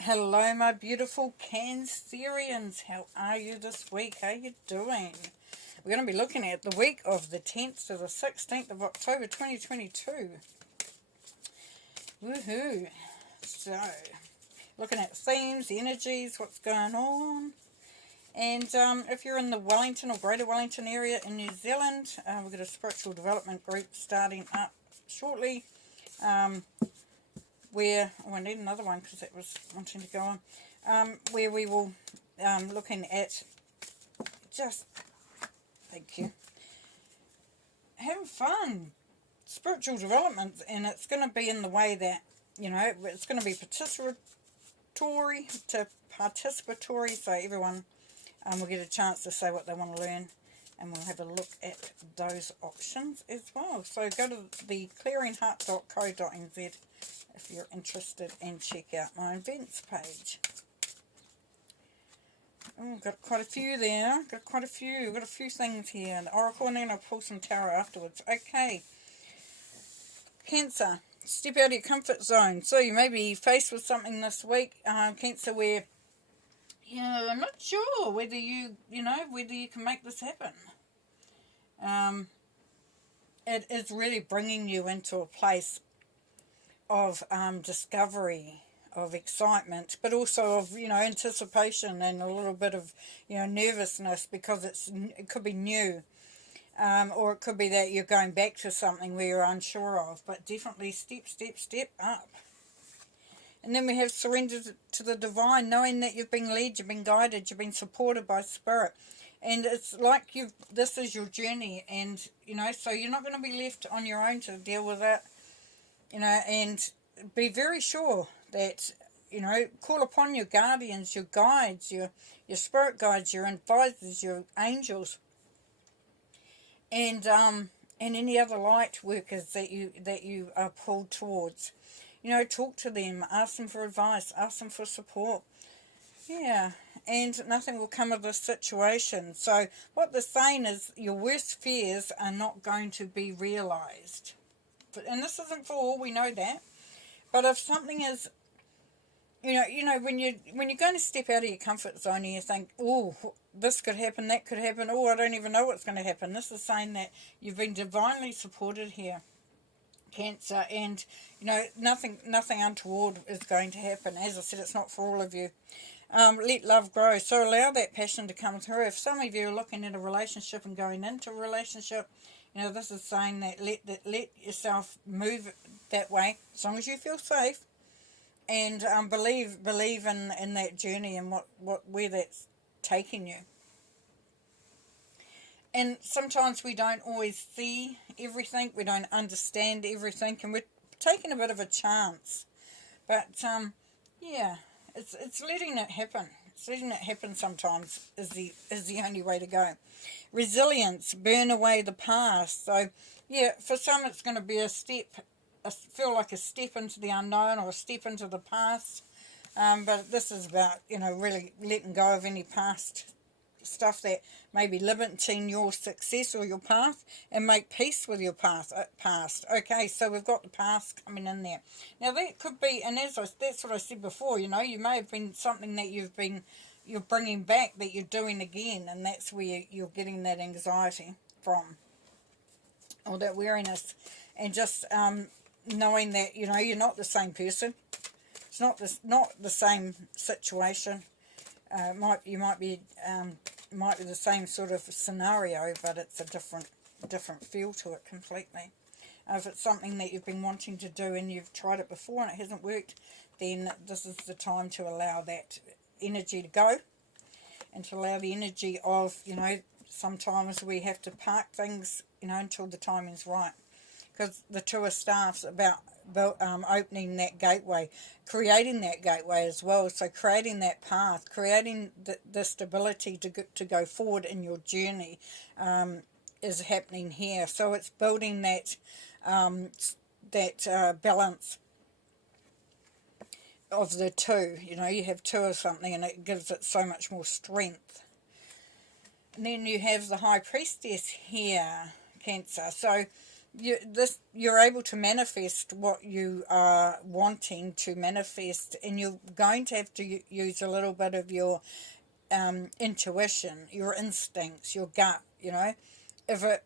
Hello, my beautiful Cancerians. How are you this week? How you doing? We're going to be looking at the week of the 10th to the 16th of October 2022. Woohoo! So, looking at themes, energies, what's going on. And if you're in the Wellington or Greater Wellington area in New Zealand, we've got a spiritual development group starting up shortly. Where, I need another one because that was wanting to go on, where we will, looking at just, thank you, having fun, spiritual development, and it's going to be in the way that, it's going to be participatory, so everyone will get a chance to say what they want to learn, and we'll have a look at those options as well. So go to the clearingheart.co.nz if you're interested, and check out my events page. Oh, got quite a few there. Got quite a few. Got a few things here. The Oracle, and then I'll pull some tarot afterwards. Okay. Cancer. Step out of your comfort zone. So you may be faced with something this week, Cancer, where I'm not sure whether whether you can make this happen. It is really bringing you into a place of discovery, of excitement, but also of anticipation and a little bit of nervousness, because it could be new, or it could be that you're going back to something where you're unsure of, but definitely step up. And then we have surrender to the divine, knowing that you've been led, you've been guided, you've been supported by spirit, and it's like this is your journey, and so you're not going to be left on your own to deal with it. And be very sure that, call upon your guardians, your guides, your spirit guides, your advisors, your angels, and any other light workers that you are pulled towards. Talk to them, ask them for advice, ask them for support. Yeah, and nothing will come of this situation. So what they're saying is your worst fears are not going to be realized. And this isn't for all, we know that. But if something is, when you're going to step out of your comfort zone and you think, oh, this could happen, that could happen, oh, I don't even know what's going to happen. This is saying that you've been divinely supported here, Cancer, and, nothing untoward is going to happen. As I said, it's not for all of you. Let love grow. So allow that passion to come through. If some of you are looking at a relationship and going into a relationship, this is saying that let yourself move that way, as long as you feel safe, and believe in that journey and where that's taking you. And sometimes we don't always see everything, we don't understand everything, and we're taking a bit of a chance. But it's letting it happen. Letting it happen sometimes is the only way to go. Resilience, burn away the past. So, for some it's going to be feel like a step into the unknown or a step into the past. But this is about, really letting go of any past stuff that may be limiting your success or your path, and make peace with your past. Okay, so we've got the past coming in there. Now that could be, and that's what I said before, you may have been something that you're bringing back, that you're doing again, and that's where you're getting that anxiety from, or that weariness, and just knowing that you're not the same person. It's not the same situation. You might be the same sort of scenario, but it's a different feel to it completely. If it's something that you've been wanting to do and you've tried it before and it hasn't worked, then this is the time to allow that energy to go, and to allow the energy of, sometimes we have to park things, until the timing's right. Because the Two of Staffs about opening that gateway, creating that gateway as well. So creating that path, creating the stability to go forward in your journey is happening here. So it's building that balance of the two. You have two of something and it gives it so much more strength. And then you have the High Priestess here, Cancer. So you're able to manifest what you are wanting to manifest, and you're going to have to use a little bit of your intuition, your instincts, your gut. If it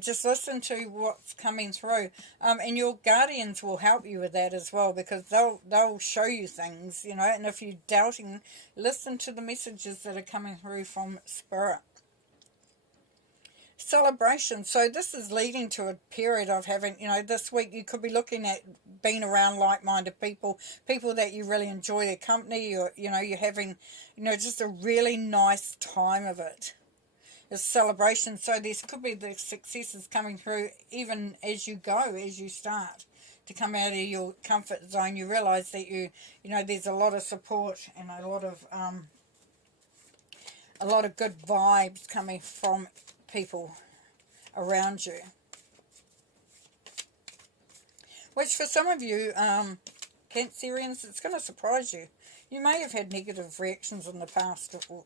just listen to what's coming through, and your guardians will help you with that as well, because they'll show you things, and if you're doubting, listen to the messages that are coming through from spirit. Celebration. So this is leading to a period of having, this week you could be looking at being around like-minded people that you really enjoy their company, or you're having just a really nice time of it. It's celebration. So this could be the successes coming through even as you go, as you start to come out of your comfort zone. You realize that there's a lot of support and a lot of good vibes coming from people around you, which for some of you Cancerians, it's going to surprise you. You may have had negative reactions in the past, or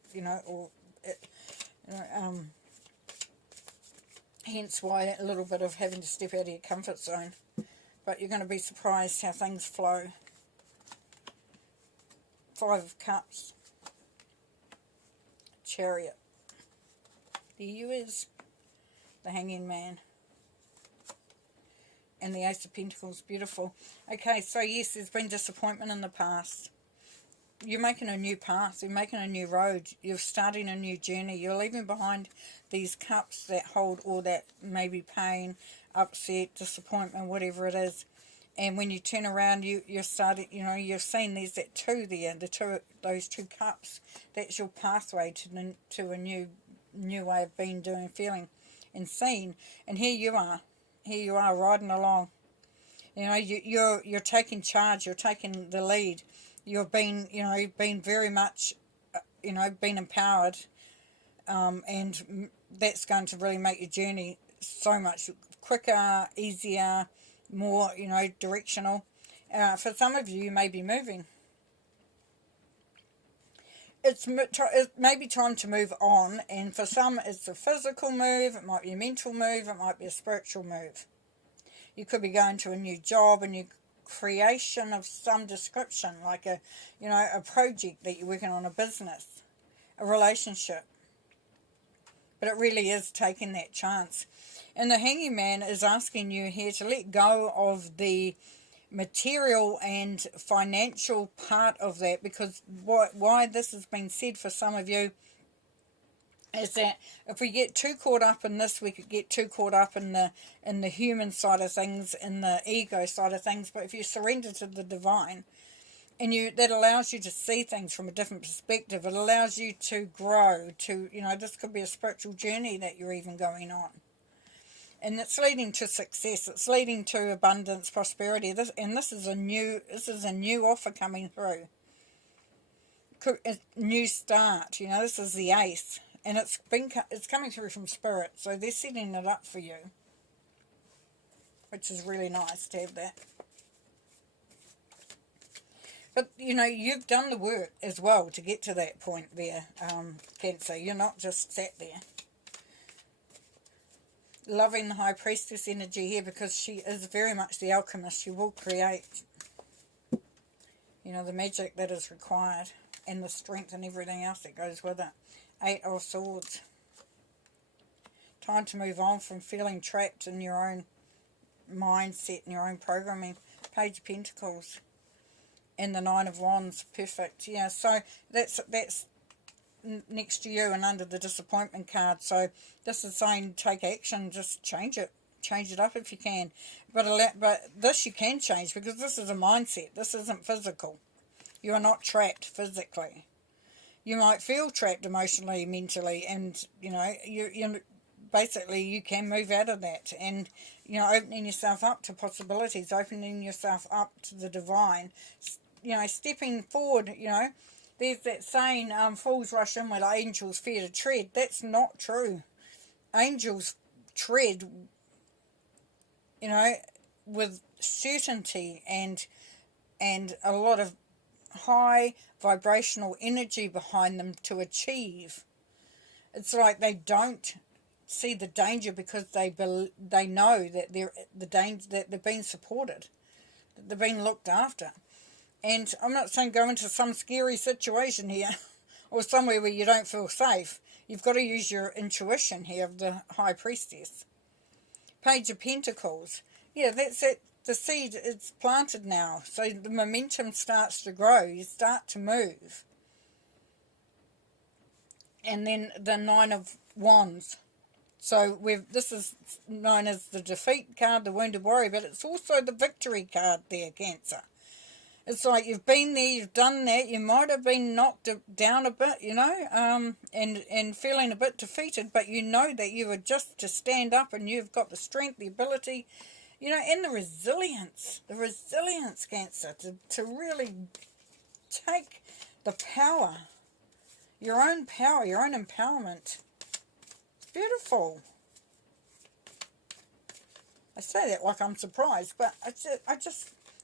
hence why a little bit of having to step out of your comfort zone, but you're going to be surprised how things flow. 5 of Cups, Chariot. There you is, the Hanging Man, and the Ace of Pentacles. Beautiful. Okay, so yes, there's been disappointment in the past. You're making a new path. You're making a new road. You're starting a new journey. You're leaving behind these cups that hold all that maybe pain, upset, disappointment, whatever it is. And when you turn around, you're starting. You're seeing there's that 2 there. Those 2 cups. That's your pathway to a new way of being, doing, feeling, and seeing. And here you are riding along. You're taking charge. You're taking the lead. You've been very much been empowered, and that's going to really make your journey so much quicker, easier, more directional. For some of you, you may be moving. It may be time to move on, and for some it's a physical move, it might be a mental move, it might be a spiritual move. You could be going to a new job, a new creation of some description, like a project that you're working on, a business, a relationship. But it really is taking that chance. And the Hanging Man is asking you here to let go of the material and financial part of that, because why this has been said for some of you is that if we get too caught up in this, we could get too caught up in the human side of things, in the ego side of things. But if you surrender to the divine, and that allows you to see things from a different perspective, it allows you to grow. This could be a spiritual journey that you're even going on. And it's leading to success. It's leading to abundance, prosperity. This is a new offer coming through. A new start. This is the Ace, and it's coming through from Spirit. So they're setting it up for you, which is really nice to have that. But you've done the work as well to get to that point there, Cancer. You're not just sat there. Loving the High Priestess energy here, because she is very much the alchemist. She will create, the magic that is required, and the strength and everything else that goes with it. 8 of Swords. Time to move on from feeling trapped in your own mindset and your own programming. Page of Pentacles. And the 9 of Wands. Perfect. Yeah, so that's next to you and under the disappointment card. So this is saying take action, just change it up if you can. But this you can change, because this is a mindset. This isn't physical. You are not trapped physically. You might feel trapped emotionally, mentally, and you basically you can move out of that, and opening yourself up to possibilities, opening yourself up to the divine, stepping forward. There's that saying, fools rush in where angels fear to tread. That's not true. Angels tread, with certainty and a lot of high vibrational energy behind them to achieve. It's like they don't see the danger because they know that they're being supported, that they're being looked after. And I'm not saying go into some scary situation here or somewhere where you don't feel safe. You've got to use your intuition here of the High Priestess. Page of Pentacles. Yeah, that's it. The seed is planted now. So the momentum starts to grow. You start to move. And then the Nine of Wands. So this is known as the defeat card, the wounded warrior, but it's also the victory card there, Cancer. It's like you've been there, you've done that, you might have been knocked down a bit, you know, and feeling a bit defeated, but you know that you were just to stand up and you've got the strength, the ability, you know, and the resilience, Cancer, to really take the power, your own empowerment. It's beautiful. I say that like I'm surprised, but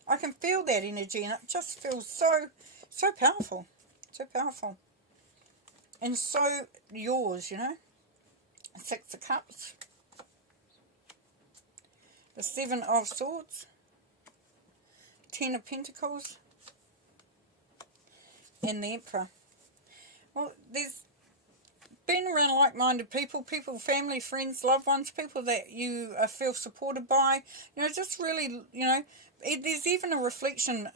I can feel that energy, and it just feels so powerful. So powerful. And so yours, you know. Six of Cups. The Seven of Swords. Ten of Pentacles. And the Emperor. Well, there's been around like-minded people, family, friends, loved ones, people that you feel supported by. You know, just really, you know, there's even a reflection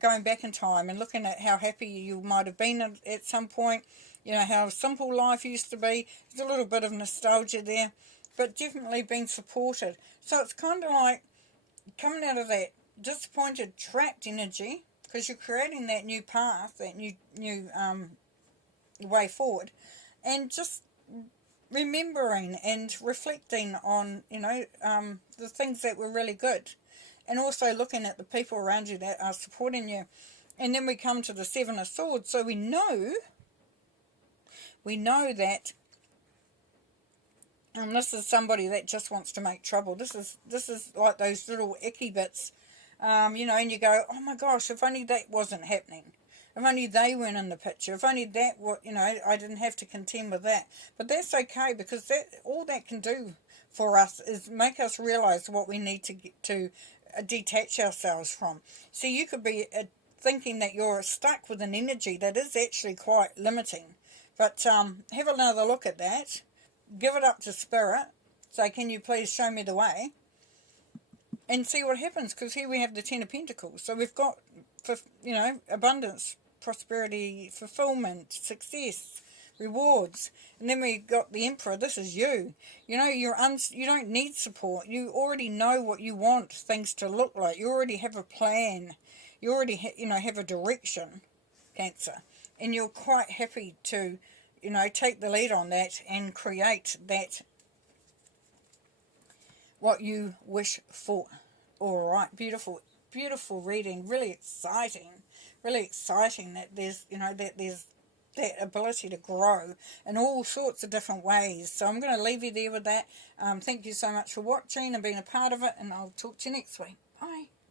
going back in time and looking at how happy you might have been at some point, you know, how simple life used to be. There's a little bit of nostalgia there, but definitely being supported. So it's kind of like coming out of that disappointed, trapped energy, because you're creating that new path, that new way forward, and just remembering and reflecting on, you know, the things that were really good. And also looking at the people around you that are supporting you. And then we come to the Seven of Swords. So we know that this is somebody that just wants to make trouble. This is like those little icky bits, you know, and you go, oh my gosh, if only that wasn't happening. If only they weren't in the picture. If only that, you know, I didn't have to contend with that. But that's okay, because all that can do for us is make us realize what we need to get to detach ourselves from. So you could be thinking that you're stuck with an energy that is actually quite limiting. But have another look at that. Give it up to Spirit. Say, can you please show me the way? And see what happens, because here we have the Ten of Pentacles. So we've got, you know, abundance, prosperity, fulfillment, success, rewards. And then we got the Emperor. This is you. You know, you don't need support. You already know what you want things to look like. You already have a plan. You already you know, have a direction, Cancer. And you're quite happy to, you know, take the lead on that and create that what you wish for. All right, beautiful reading. Really exciting that there's, you know, that there's that ability to grow in all sorts of different ways. So I'm going to leave you there with that. Thank you so much for watching and being a part of it, and I'll talk to you next week.